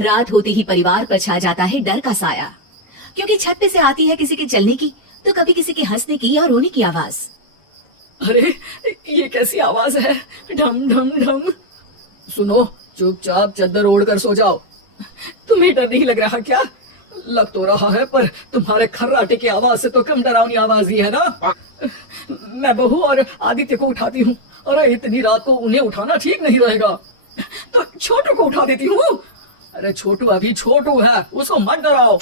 रात होते ही परिवार पर छा जाता है डर का साया, क्योंकि छत पे से आती है किसी के चलने की तो कभी किसी के हंसने की या रोने की आवाज। अरे ये कैसी आवाज है? ढम ढम ढम। सुनो, चुपचाप चादर ओढ़ कर सो जाओ। तुम्हें डर नहीं लग रहा क्या? लग तो रहा है, पर तुम्हारे खर्राटे की आवाज से तो कम डरावनी आवाज ही है ना। मैं बहू और आदित्य को उठाती हूँ। अरे इतनी रात को उन्हें उठाना ठीक नहीं रहेगा, तो छोटू को उठा देती हूँ। अरे छोटू अभी छोटू है, उसको मत डराओ।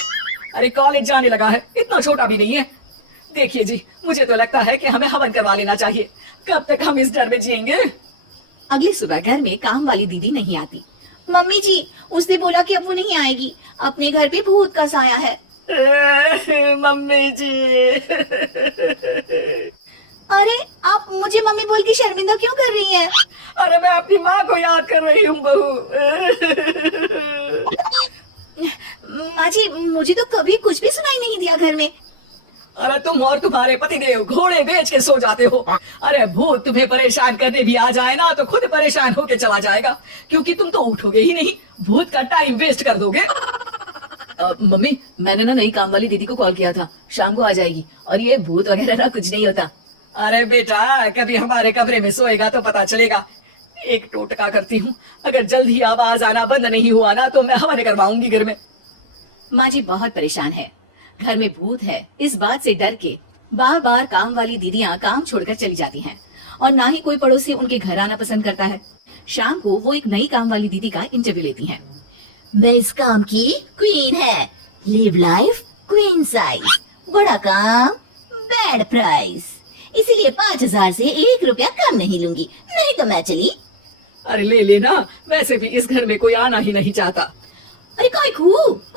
अरे कॉलेज जाने लगा है, इतना छोटा भी नहीं है। देखिए जी, मुझे तो लगता है कि हमें हवन करवा लेना चाहिए। कब तक हम इस डर में जिएंगे? अगली सुबह घर में काम वाली दीदी नहीं आती। मम्मी जी, उसने बोला कि अब वो नहीं आएगी, अपने घर पे भूत का साया है। मम्मी जी। अरे आप मुझे मम्मी बोल के शर्मिंदा क्यों कर रही हैं? अरे मैं अपनी माँ को याद कर रही हूँ बहू। माँ जी, मुझे तो कभी कुछ भी सुनाई नहीं दिया घर में। अरे तुम और तुम्हारे पतिदेव घोड़े बेच के सो जाते हो। अरे भूत तुम्हें परेशान करने भी आ जाए ना तो खुद परेशान होके चला जाएगा, क्योंकि तुम तो उठोगे ही नहीं, भूत का टाइम वेस्ट कर दोगे। मम्मी, मैंने ना नई काम वाली दीदी को कॉल किया था, शाम को आ जाएगी, और ये भूत वगैरह ना कुछ नहीं होता। अरे बेटा, कभी हमारे कमरे में सोएगा तो पता चलेगा। एक टोटका करती हूँ, अगर जल्द ही आवाज आना बंद नहीं हुआ ना तो मैं हवन करवाऊंगी घर में। माँ जी बहुत परेशान है, घर में भूत है इस बात से डर के बार बार काम वाली दीदियाँ काम छोड़कर चली जाती हैं, और ना ही कोई पड़ोसी उनके घर आना पसंद करता है। शाम को वो एक नई काम वाली दीदी का इंटरव्यू लेती हैं। मैं इस काम की क्वीन है, लिव लाइफ क्वीन साइज, बड़ा काम बैड प्राइस, इसीलिए 5,000 से 1 रुपया कम नहीं लूंगी, नहीं तो मैं चली। अरे ले लेना, वैसे भी इस घर में कोई आना ही नहीं चाहता। अरे कोई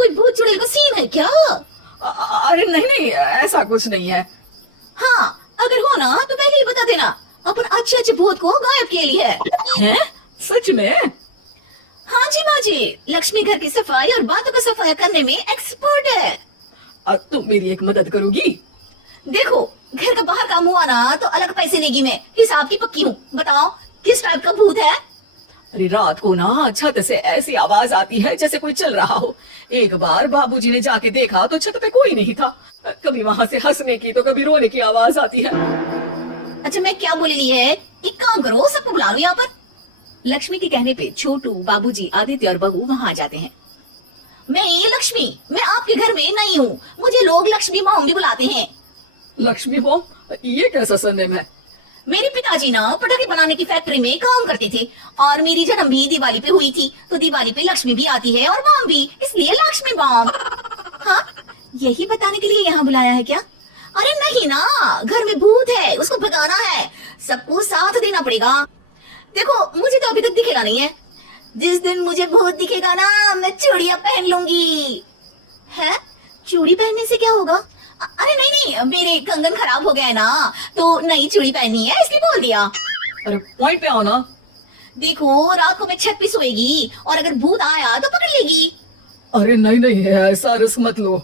भूत चुड़ैल का सीन है क्या? अरे नहीं नहीं, ऐसा कुछ नहीं है। हाँ, अगर हो ना तो पहले ही बता देना, अपन अच्छे भूत को गायब किए लिए है? सच में? हाँ जी माँ जी, लक्ष्मी घर की सफाई और बातों का सफाई करने में एक्सपर्ट है। तुम मेरी एक मदद करोगी? देखो, घर का बाहर काम हुआ ना तो अलग पैसे लेगी मैं, हिसाब की पक्की हूँ। बताओ किस टाइप का भूत है? अरे रात को ना छत से ऐसी आवाज आती है जैसे कोई चल रहा हो। एक बार बाबूजी ने जाके देखा तो छत पे कोई नहीं था। कभी वहाँ से हंसने की तो कभी रोने की आवाज आती है। अच्छा मैं क्या बोली ली है, एक काम करो, सबको बुला लो यहाँ पर। लक्ष्मी के कहने पे छोटू, बाबूजी, आदित्य और बहू वहाँ आ जाते हैं। मैं ये लक्ष्मी, मैं आपके घर में नहीं हूँ, मुझे लोग लक्ष्मी मॉम भी बुलाते हैं। लक्ष्मी मॉम? ये कैसा सरनेम है? मेरे पिताजी ना पटाखे बनाने की फैक्ट्री में काम करते थे, और मेरी जन्म भी दिवाली पे हुई थी, तो दिवाली पे लक्ष्मी भी आती है और मॉम भी, इसलिए लक्ष्मी मॉम। हाँ, यही बताने के लिए यहाँ बुलाया है क्या? अरे नहीं ना, घर में भूत है, उसको भगाना है, सबको साथ देना पड़ेगा। देखो मुझे तो अभी तक दिखेगा नहीं है, जिस दिन मुझे भूत दिखेगा ना मैं चूड़ियां पहन लूंगी। है? चूड़ी पहनने से क्या होगा? अरे नहीं, मेरे कंगन खराब हो गए ना, तो नई चूड़ी पहननी है इसलिए बोल दिया। अरे पॉइंट पे आओ ना। देखो रात को मैं छत पे सोएगी, और अगर भूत आया तो पकड़ लेगी। अरे नहीं नहीं, ऐसा रिस्क मत लो।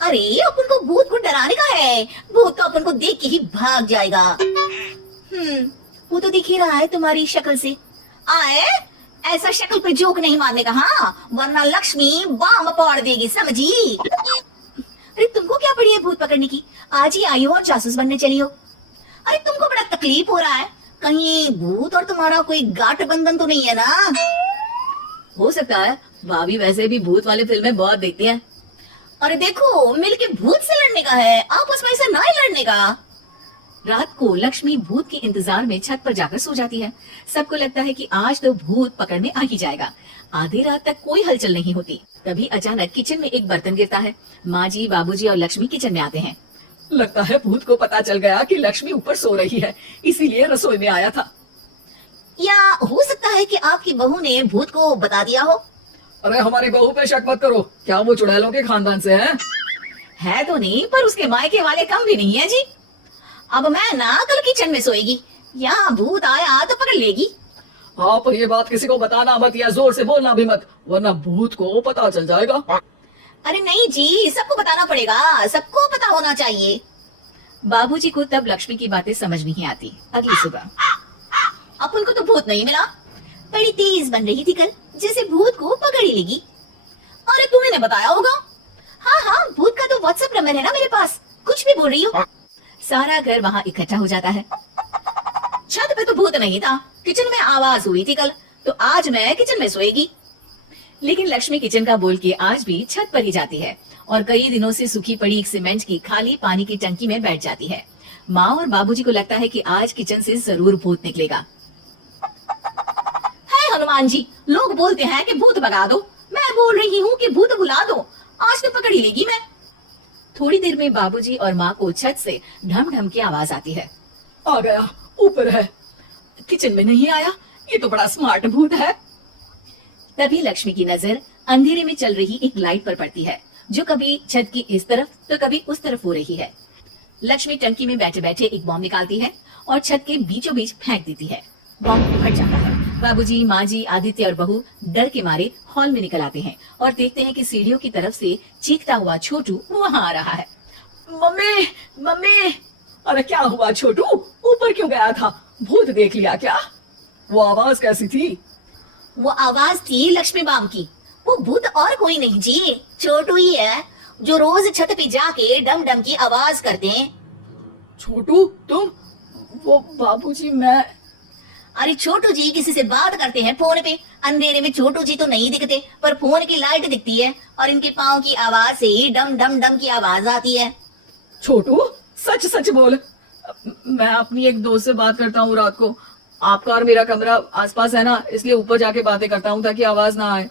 अरे अपन को भूत को डराने का है, भूत तो अपन को देख के ही भाग जाएगा। वो तो दिख ही रहा है तुम्हारी शक्ल से। आए, ऐसा शक्ल पे जोक नहीं मारने का, हाँ, वरना लक्ष्मी बाम पाड़ देगी, समझी? अरे तुमको क्या पड़ी है भूत पकड़ने की? आज ही आई हो और जासूस बनने चली हो। अरे तुमको बड़ा तकलीफ हो रहा है, कहीं भूत और तुम्हारा कोई गांठ बंधन तो नहीं है ना? हो सकता है, भाभी वैसे भी भूत वाली फिल्में बहुत देखती हैं। अरे देखो, मिलके भूत से लड़ने का है, आपस में ऐसा ना ही लड़ने का। रात को लक्ष्मी भूत के इंतजार में छत पर जाकर सो जाती है। सबको लगता है कि आज तो भूत पकड़ने आ ही जाएगा। आधी रात तक कोई हलचल नहीं होती, तभी अचानक किचन में एक बर्तन गिरता है। माँ जी, बाबूजी और लक्ष्मी किचन में आते हैं। लगता है भूत को पता चल गया कि लक्ष्मी ऊपर सो रही है, इसीलिए रसोई में आया था। या हो सकता है कि आपकी बहू ने भूत को बता दिया हो। अरे हमारी बहू पे शक मत करो, क्या वो चुड़ैलों के खानदान से है तो नहीं, पर उसके मायके वाले कम भी नहीं है जी। अब मैं ना कल किचन में सोएगी, यहाँ भूत आया तो पकड़ लेगी। हाँ, पर ये बात किसी को बताना मत, या जोर से बोलना भी मत, वरना भूत को पता चल जाएगा। अरे नहीं जी, सबको बताना पड़ेगा, सबको पता होना चाहिए। बाबूजी को तब लक्ष्मी की बातें समझ नहीं आती। अगली सुबह अपन को तो भूत नहीं मिला, बड़ी तेज बन रही थी कल, जैसे भूत को पकड़ ही लेगी। ने बताया होगा। हाँ हाँ, भूत का तो व्हाट्सएप नंबर है ना मेरे पास, कुछ भी बोल रही हो। सारा घर वहाँ इकट्ठा हो जाता है। छत पे तो भूत नहीं था, किचन में आवाज हुई थी कल, तो आज मैं किचन में सोएगी। लेकिन लक्ष्मी किचन का बोल के आज भी छत पर ही जाती है और कई दिनों से सूखी पड़ी एक सीमेंट की खाली पानी की टंकी में बैठ जाती है। माँ और बाबूजी को लगता है कि आज किचन से जरूर भूत निकलेगा। है हनुमान जी, लोग बोलते हैं कि भूत भगा दो, मैं बोल रही हूँ कि भूत बुला दो, आज तो पकड़ ही लेगी मैं। थोड़ी देर में बाबूजी और माँ को छत से ढम ढम की आवाज आती है। आ गया, ऊपर है, किचन में नहीं आया, ये तो बड़ा स्मार्ट भूत है। तभी लक्ष्मी की नजर अंधेरे में चल रही एक लाइट पर पड़ती है, जो कभी छत की इस तरफ तो कभी उस तरफ हो रही है। लक्ष्मी टंकी में बैठे बैठे एक बॉम्ब निकालती है और छत के बीचों बीच फेंक देती है। बॉम्ब फट जाता है। बाबूजी, माँ जी, आदित्य और बहू डर के मारे हॉल में निकल आते हैं और देखते हैं कि सीढ़ियों की तरफ से चीखता हुआ छोटू वहाँ आ रहा है। मम्मी, मम्मी, अरे क्या हुआ छोटू, ऊपर क्यों गया था, भूत देख लिया क्या? वो आवाज कैसी थी? वो आवाज थी लक्ष्मी बाम की। वो भूत और कोई नहीं जी, छोटू ही है, जो रोज छत पे जाके डम डम की आवाज करते हैं। छोटू तुम? वो बाबूजी मैं। अरे छोटू जी किसी से बात करते हैं फोन पे, अंधेरे में छोटू जी तो नहीं दिखते, पर फोन की लाइट दिखती है और इनके पाँव की आवाज से ही डम डम डम की आवाज आती है। छोटू सच सच बोल, मैं अपनी एक दोस्त से बात करता हूँ रात को, आपका और मेरा कमरा आसपास है ना, इसलिए ऊपर जाके बातें करता हूँ ताकि आवाज ना आए।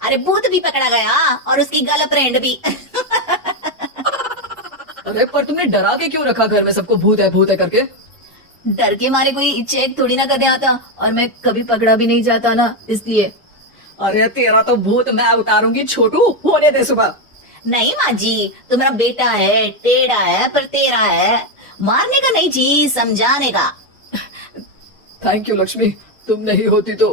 अरे भूत भी पकड़ा गया और उसकी गर्लफ्रेंड भी। अरे पर तुमने डरा के क्यों रखा घर में सबको भूत है करके? डर के मारे कोई चेक थोड़ी ना करने आता, और मैं कभी पकड़ा भी नहीं जाता ना, इसलिए। अरे तेरा तो भूत मैं उतारूंगी छोटू, होने दे सुबह। नहीं माँ जी, तुम्हारा बेटा है, टेढ़ा है पर तेरा है, मारने का नहीं जी, समझाने का। थैंक यू लक्ष्मी, तुम नहीं होती तो।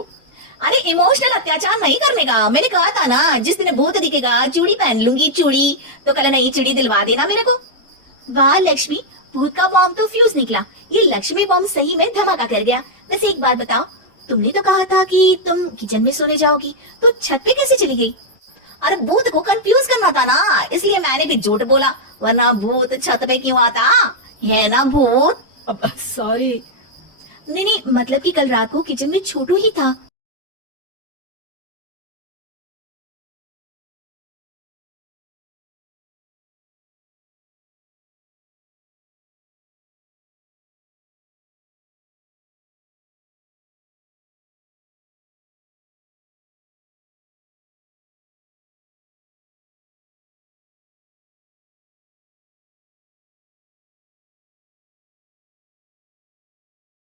अरे इमोशनल अत्याचार नहीं करने का, मैंने कहा था ना, जिस दिन भूत दिखेगा चूड़ी पहन लूंगी, चूड़ी तो कल नई चूड़ी दिलवा देना मेरे को। वाह लक्ष्मी, भूत का बॉम्ब तो फ्यूज निकला, ये लक्ष्मी बॉम्ब सही में धमाका कर गया। वैसे एक बात बताओ, तुमने तो कहा था कि तुम किचन में सोने जाओगी, तो छत पे कैसे चली गई? अरे भूत को कंफ्यूज करना था ना, इसलिए मैंने भी झूठ बोला, वरना भूत छत पे क्यों आता है ना भूत। अब सॉरी। नहीं नहीं, मतलब कि कल रात को किचन में छोटू ही था,